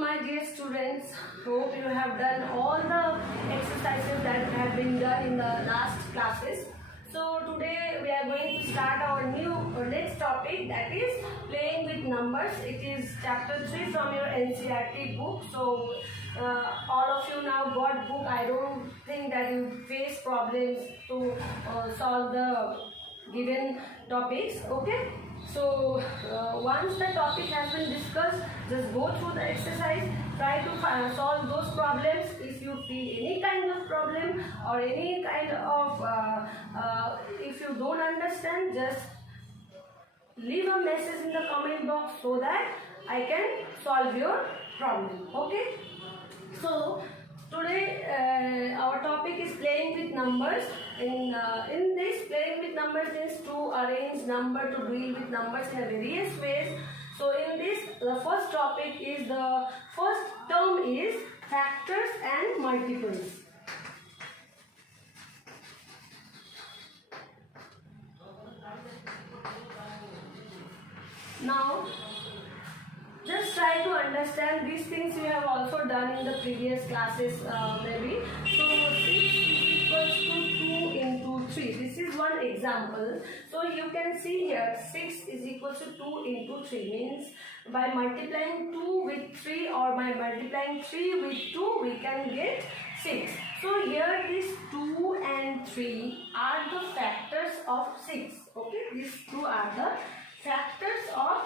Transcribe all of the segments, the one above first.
my dear students. Hope you have done all the exercises that have been done in the last classes. So today we are going to start our next topic, that is playing with numbers. It is chapter 3 from your NCERT book. So all of you now got book. I don't think that you face problems to solve the given topics. Okay. So once the topic has been discussed, just go through the exercise, try to solve those problems. If you feel any kind of problem or any kind of if you don't understand, just leave a message in the comment box so that I can solve your problem. Okay. So today our topic is playing with numbers. In this, playing with numbers is to arrange number, to deal with numbers in various ways. So in this, the first topic is, the first term is factors and multiples. Now just try to understand these things. You have also done in the previous classes maybe. So 6 is equals to 2 into 3. This is one example. So you can see here 6 is equals to 2 into 3, means by multiplying 2 with 3 or by multiplying 3 with 2 we can get 6. So here these 2 and 3 are the factors of 6. Okay, these two are the factors of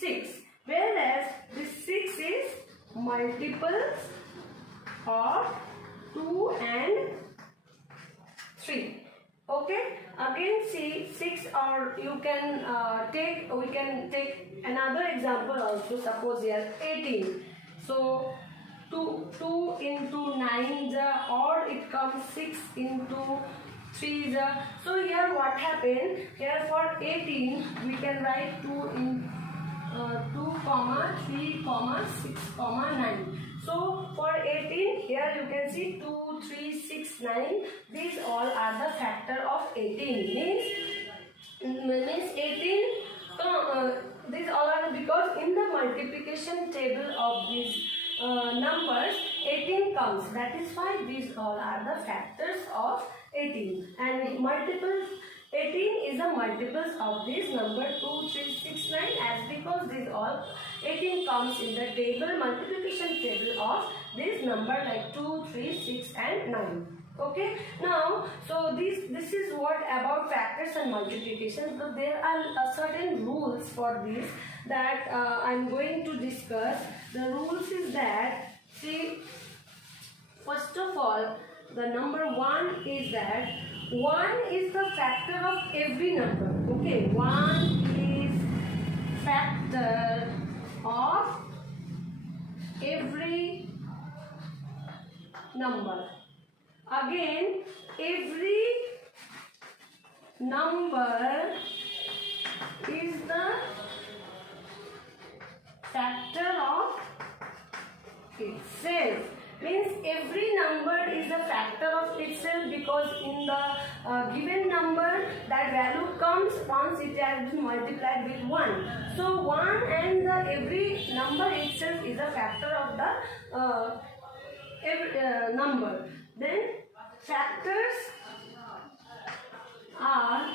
6. Whereas this 6 is multiples of 2 and 3. Okay. Again, see 6, or you can we can take another example also. Suppose here 18. So 2 into 9 or it comes 6 into 3. So here what happened? Here for 18 we can write 2 in 2, 3, 6, 9. So for 18, here you can see 2, 3, 6, 9. These all are the factor of 18. Means 18. These all are, because in the multiplication table of these numbers 18 comes. That is why these all are the factors of 18. And multiples, 18 is a multiples of this number 2, 3, 6, 9, as because these all 18 comes in the table, multiplication table of this number like 2, 3, 6 and 9. Okay. Now, so this is what about factors and multiplication. So there are certain rules for this that I am going to discuss. The rules is that, see, first of all, the number 1 is that 1 is the factor of every number. Okay, 1 is factor of every number. Again, every number is the factor of itself. Means every number is a factor of itself, because in the given number that value comes once it has been multiplied with 1. So 1 and the every number itself is a factor of the every number. Then factors are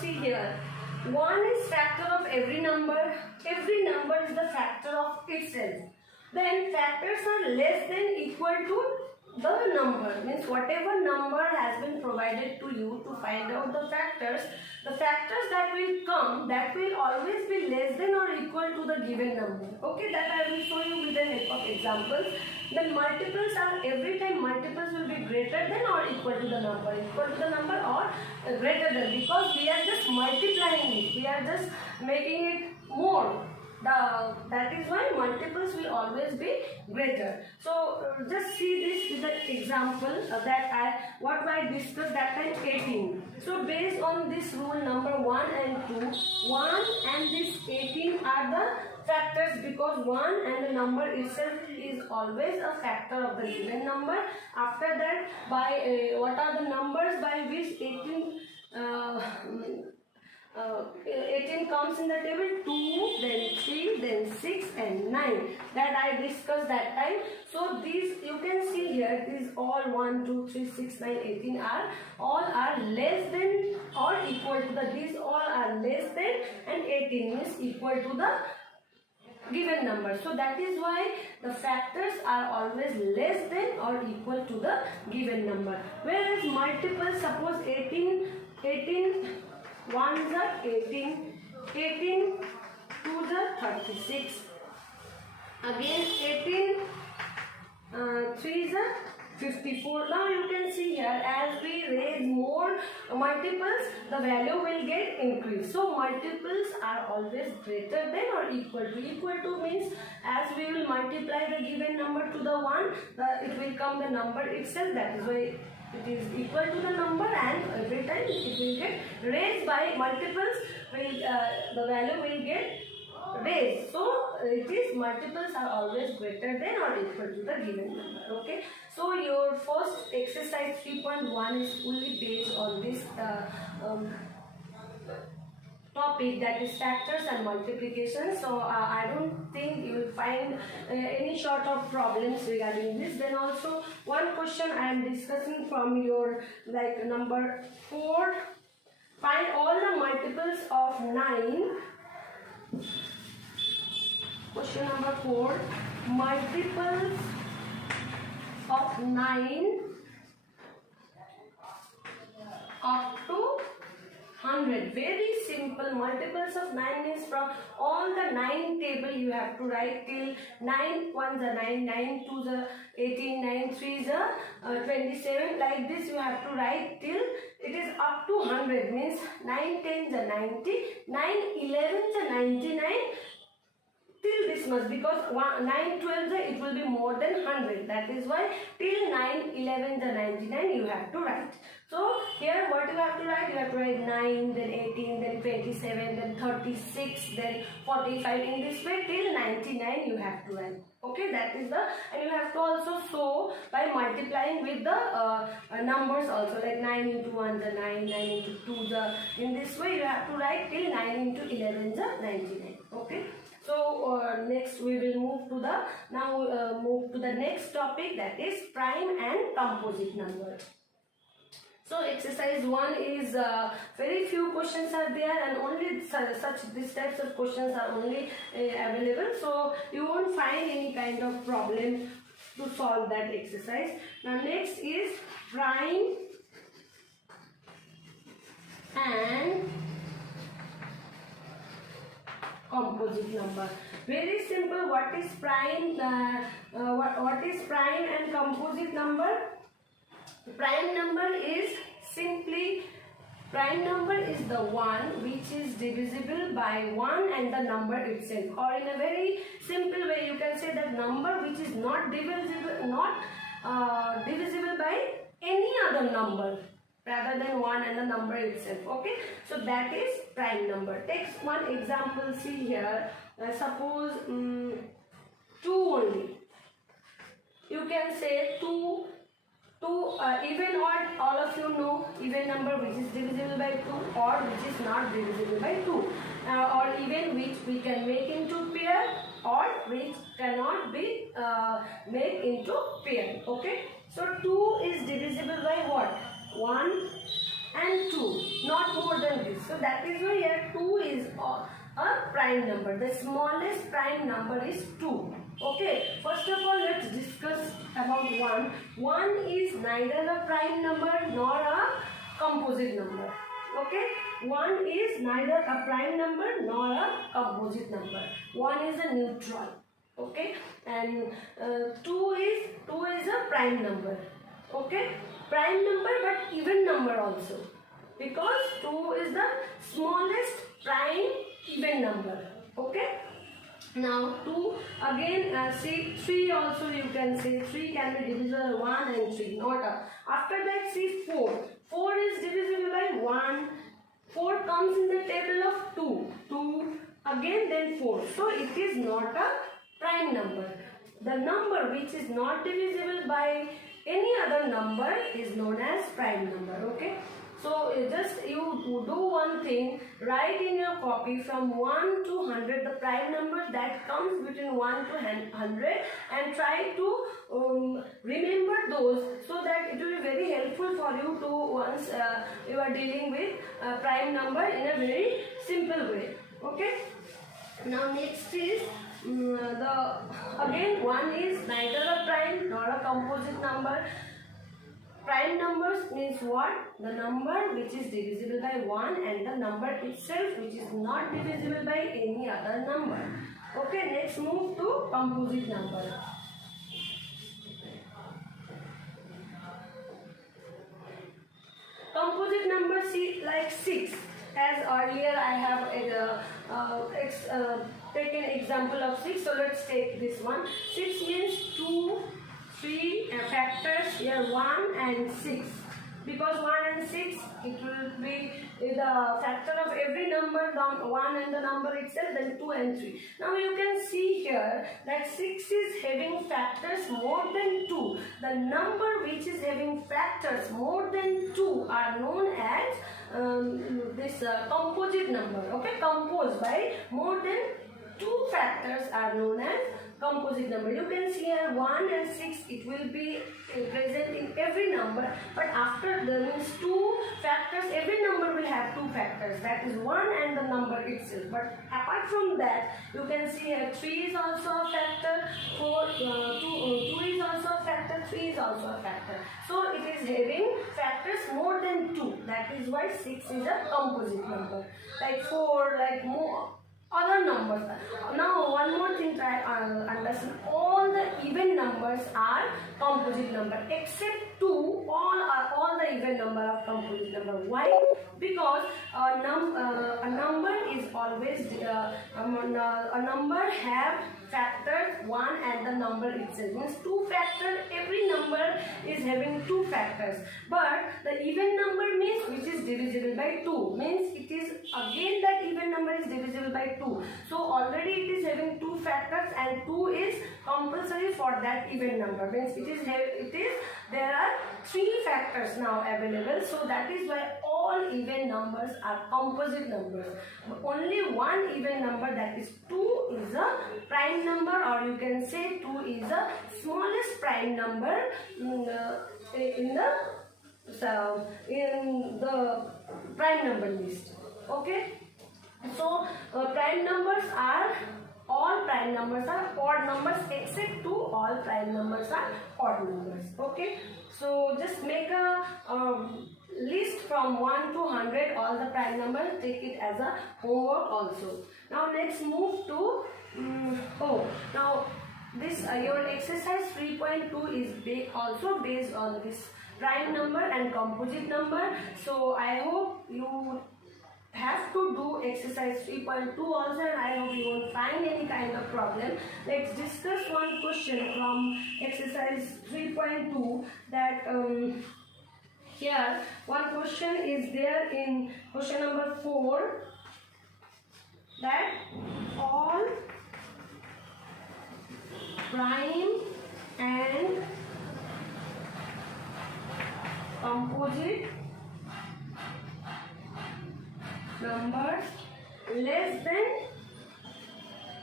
see here, 1 is factor of every number is the factor of itself. Then factors are less than equal to the number, means whatever number has been provided to you to find out the factors that will come, that will always be less than or equal to the given number. Okay, that I will show you with the help of examples. Then multiples are, every time multiples will be greater than or equal to the number, or greater than, because we are just multiplying it, we are just making it more. that is why multiples will always be greater. So just see this with the example what I discussed that time, 18. So based on this rule number 1 and 2, 1 and this 18 are the factors, because 1 and the number itself is always a factor of the given number. After that, by what are the numbers by which 18 comes in the table? 2, then 3, then 6 and 9, that I discussed that time. So these you can see here, these all 1, 2, 3, 6, 9, 18 all are less than or equal to the, these all are less than, and 18 is equal to the given number. So that is why the factors are always less than or equal to the given number. Whereas multiples, suppose 18 1s are 18, 18 2s are 36, again 18 3s are 54. Now you can see here, as we raise more multiples, the value will get increased. So multiples are always greater than or equal to. Equal to means as we will multiply the given number to the 1, it will come the number itself. That is why it is equal to the number, and every time it will get raised by multiples, the value will get raised. So it is multiples are always greater than or equal to the given number. Okay. So your first exercise 3.1 is fully based on this topic, that is factors and multiplication. So I don't think you will find any sort of problems regarding this. Then also one question I am discussing from your like number 4. Find all the multiples of 9. Question number 4. Multiples of 9 up to 100. Very simple. Multiples of 9 means from all the 9 table you have to write till 9 1s are 9, 9 2s are 18, 9 3s are 27. Like this you have to write till it is up to 100. Means 9 10s are 90, 9 11s are 99. Till this much, because 9 12 it will be more than 100. That is why till 9 11 the 99 you have to write. So here what you have to write? You have to write 9, then 18, then 27, then 36, then 45. In this way till 99 you have to write. Okay, that is the, and you have to also show by multiplying with the numbers also, like 9 into 1 the 9, 9 into 2 the. In this way you have to write till 9 into 11 the 99. Okay. So next we will move to the next topic, that is prime and composite number. So exercise 1 is very few questions are there, and only these types of questions are only available. So you won't find any kind of problem to solve that exercise. Now next is prime and composite number. Very simple. What is prime? What is prime and composite number? Prime number is simply, prime number is the one which is divisible by 1 and the number itself. Or in a very simple way you can say that number which is not divisible by any other number rather than 1 and the number itself. Okay, so that is prime number. Take one example. See here, suppose 2 only. You can say 2 even odd. All of you know even number which is divisible by 2, or which is not divisible by 2, or even which we can make into pair, or which cannot be made into pair. Okay, so 2 is divisible by what? 1 and 2, not more than this. So that is why here 2 is a prime number. The smallest prime number is 2. Okay, first of all let's discuss about 1. 1 is neither a prime number nor a composite number. Okay, 1 is neither a prime number nor a composite number. 1 is a neutral. Okay, and 2 is a prime number. Okay, prime number but even number also, because 2 is the smallest prime even number. Okay, Now 2 again, see 3 also you can say 3 can be divisible by 1 and 3, not up. After that see 4. 4 is divisible by 1. 4 comes in the table of 2. 2 again then 4. So it is not a prime number. The number which is not divisible by any other number is known as prime number. Okay. So just you do one thing, write in your copy from 1 to 100 the prime number that comes between 1 to 100 and try to remember those, so that it will be very helpful for you to once you are dealing with prime number in a very simple way. Okay. Now next is again 1 is neither a prime nor a composite number. Prime numbers means what? The number which is divisible by 1 and the number itself which is not divisible by any other number. Okay, next move to composite number. Composite number, see, like 6. As earlier I have taken example of 6. So let's take this one. 6 means 2, 3 factors here 1 and 6. Because 1 and 6, it will be the factor of every number, 1 and the number itself, then 2 and 3. Now you can see here that 6 is having factors more than 2. The number which is having factors more than 2 are known as this composite number. Okay, composed by more than 2 factors are known as composite number. You can see here 1 and 6, it will be present in every number, but after the means 2 factors, every number will have 2 factors, that is 1 and the number itself. But apart from that, you can see here 3 is also a factor, 2 is also a factor, 3 is also a factor. So it is having factors more than 2. That is why 6 is a composite number. Like 4, like more other numbers. Now one more thing try understand. All the even numbers are composite number except 2. All the even number of composite number. Why? Because a number is always a number have factors 1 and the number itself. Means 2 factors, every number is having 2 factors. But the even number means which is divisible by 2. Means it is again that even number is divisible by 2. So already it is having 2 factors and 2 is compulsory for that even number. Means there are 3 factors now available. So that is why all even numbers are composite numbers. Only one even number, that is 2, is a prime number, or you can say 2 is the smallest prime number in the prime number list. Okay. So prime numbers are, all prime numbers are odd numbers except 2. All prime numbers are odd numbers. Okay. So just make a list from 1 to 100 all the prime numbers. Take it as a homework also. Now let's move to now this your exercise 3.2 is also based on this prime number and composite number. So I hope you have to do exercise 3.2 also, and I hope you won't find any kind of problem. Let's discuss one question from exercise 3.2 that here one question is there in question number 4, that all prime and composite numbers less than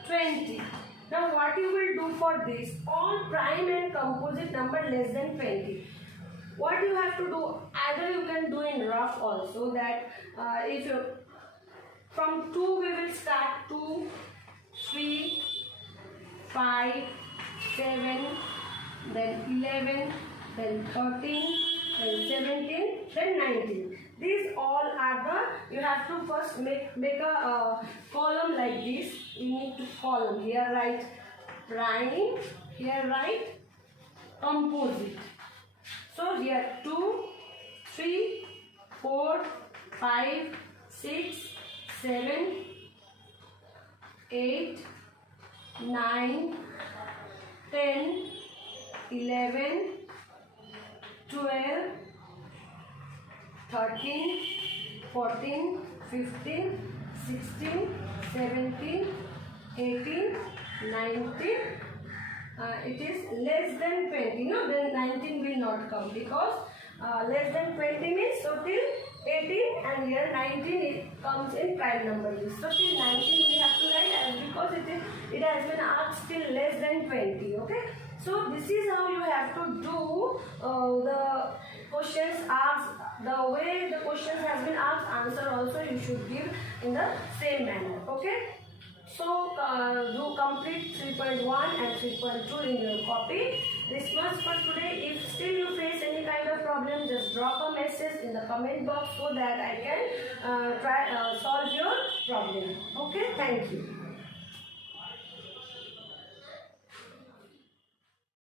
20. Now what you will do for this, all prime and composite number less than 20. What you have to do, either you can do in rough also, that if you from 2 we will start 2, 3, 5, 7, then 11, then 13, then 17, then 19. These all are the, you have to first make a column like this. You need to column, here write prime, here write composite. So here 2, 3, 4, 5, 6, 7, 8, 9, 10, 11, 12, 13, 14, 15, 16, 17, 18, 19. It is less than 20. No, then 19 will not come, because less than 20 means so till 18, and here 19 it comes in prime number list. So till 19 we have to write as, because it has been asked till less than 20. Okay. So this is how you have to do the questions asked. The way the questions has been asked, answer also you should give in the same manner. Okay. So do complete 3.1 and 3.2 in your copy. This much for today. If still you face any kind of problem, just drop a message in the comment box so that I can try solve your problem. Okay. Thank you.